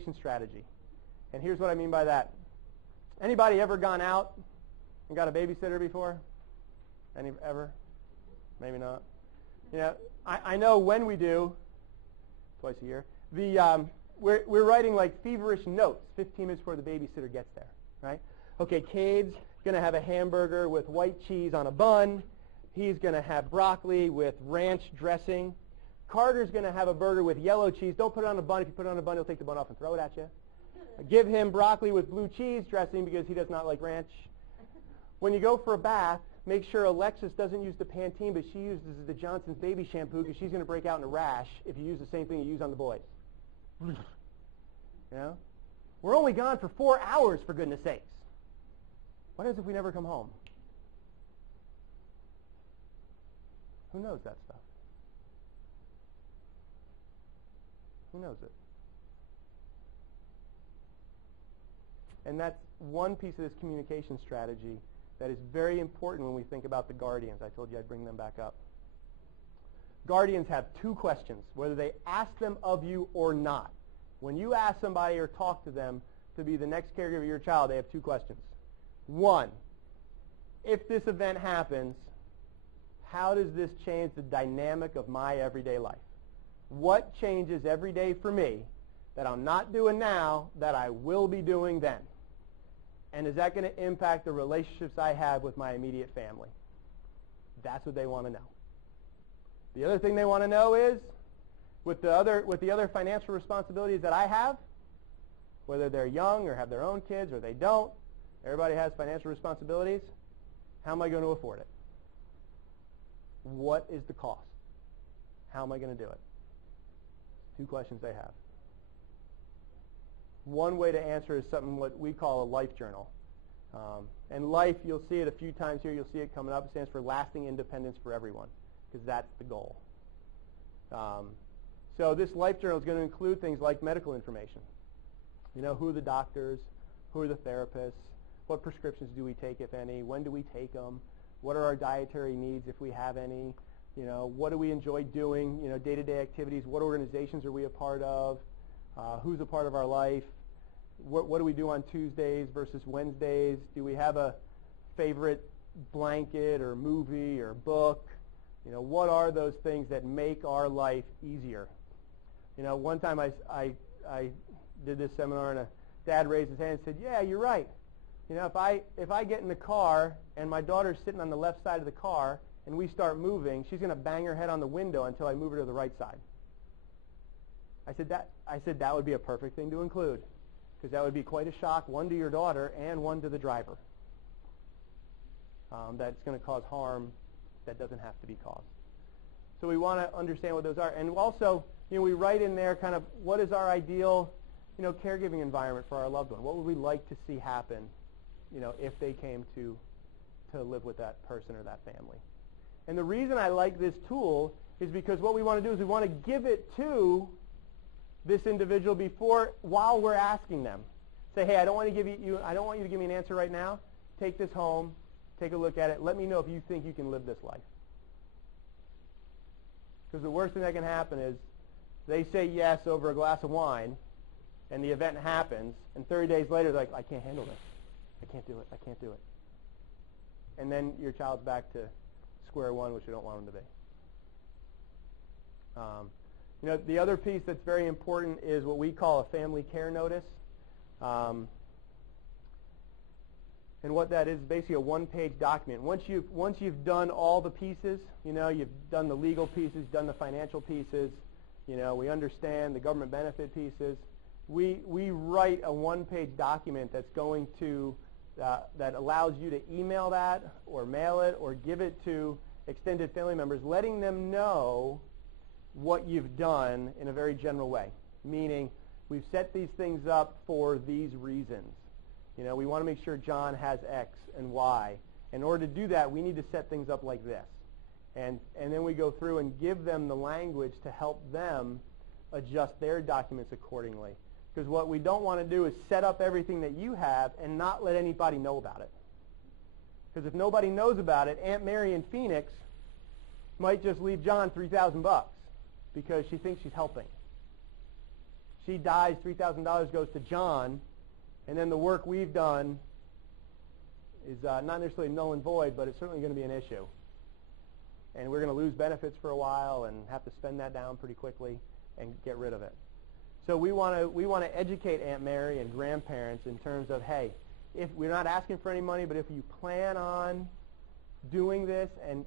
communication strategy. And here's what I mean by that. Anybody ever gone out and got a babysitter before? Ever? Maybe not. I know when we do, twice a year, we're writing like feverish notes 15 minutes before the babysitter gets there, right? Okay, Cade's going to have a hamburger with white cheese on a bun. He's going to have broccoli with ranch dressing. Carter's going to have a burger with yellow cheese. Don't put it on a bun. If you put it on a bun, he'll take the bun off and throw it at you. Give him broccoli with blue cheese dressing because he does not like ranch. When you go for a bath, make sure Alexis doesn't use the Pantene, but she uses the Johnson's baby shampoo because she's going to break out in a rash if you use the same thing you use on the boys. You know? We're only gone for 4 hours, for goodness sakes. What happens if we never come home? Who knows that stuff? Who knows it? And that's one piece of this communication strategy that is very important when we think about the guardians. I told you I'd bring them back up. Guardians have two questions, whether they ask them of you or not. When you ask somebody or talk to them to be the next caregiver of your child, they have two questions. One, if this event happens, how does this change the dynamic of my everyday life? What changes every day for me that I'm not doing now that I will be doing then? And is that going to impact the relationships I have with my immediate family? That's what they want to know. The other thing they want to know is, with the other financial responsibilities that I have, whether they're young or have their own kids or they don't, everybody has financial responsibilities. How am I going to afford it? What is the cost? How am I going to do it? Two questions they have. One way to answer is something what we call a L.I.F.E Journal. And L.I.F E, you'll see it a few times here. You'll see it coming up. It stands for Lasting Independence for Everyone, because that's the goal. So this L.I.F E Journal is going to include things like medical information. You know, who are the doctors? Who are the therapists? What prescriptions do we take, if any? When do we take them? What are our dietary needs, if we have any? You know, what do we enjoy doing? You know, day-to-day activities. What organizations are we a part of? Who's a part of our life? What do we do on Tuesdays versus Wednesdays? Do we have a favorite blanket or movie or book? You know, what are those things that make our life easier? You know, one time I did this seminar and a dad raised his hand and said, "Yeah, you're right. You know, if I get in the car and my daughter's sitting on the left side of the car and we start moving, she's going to bang her head on the window until I move her to the right side." I said that would be a perfect thing to include, because that would be quite a shock, one to your daughter and one to the driver. That's going to cause harm that doesn't have to be caused. So we want to understand what those are. And also, you know, we write in there kind of what is our ideal, you know, caregiving environment for our loved one. What would we like to see happen, you know, if they came to live with that person or that family. And the reason I like this tool is because what we want to do is we want to give it to this individual while we're asking them. Say, hey, I don't want you to give me an answer right now. Take this home, take a look at it. Let me know if you think you can live this life. Because the worst thing that can happen is they say yes over a glass of wine, and the event happens, and 30 days later they're like, I can't handle this. I can't do it. I can't do it. And then your child's back to square one, which you don't want them to be. You know, the other piece that's very important is what we call a family care notice. And what that is basically a one-page document. Once you've done all the pieces, you know, you've done the legal pieces, done the financial pieces, you know, we understand the government benefit pieces, we write a one-page document that's going to, that allows you to email that or mail it or give it to extended family members, letting them know what you've done in a very general way. Meaning, we've set these things up for these reasons. You know, we want to make sure John has X and Y. In order to do that, we need to set things up like this. And then we go through and give them the language to help them adjust their documents accordingly. Because what we don't want to do is set up everything that you have and not let anybody know about it. Because if nobody knows about it, Aunt Mary in Phoenix might just leave John $3,000 because she thinks she's helping. She dies, $3,000 goes to John, and then the work we've done is not necessarily null and void, but it's certainly going to be an issue. And we're going to lose benefits for a while and have to spend that down pretty quickly and get rid of it. So we want to educate Aunt Mary and grandparents in terms of, hey, if we're not asking for any money, but if you plan on doing this and